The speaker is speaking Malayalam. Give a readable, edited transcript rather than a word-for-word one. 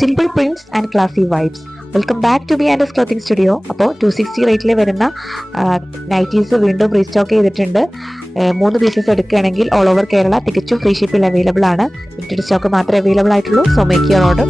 Simple prints and ക്ലാസി vibes. Welcome back to B and clothing studio. അപ്പോൾ 260 റേറ്റിൽ വരുന്ന നൈറ്റീസ് വീണ്ടും റീസ്റ്റോക്ക് ചെയ്തിട്ടുണ്ട്. 3 പീസസ് എടുക്കുകയാണെങ്കിൽ ഓൾ ഓവർ കേരള തികച്ചും ഫ്രീ ഷിപ്പിൽ അവൈലബിൾ ആണ്. ലിമിറ്റഡ് സ്റ്റോക്ക് മാത്രമേ അവൈലബിൾ ആയിട്ടുള്ളൂ. So make your order.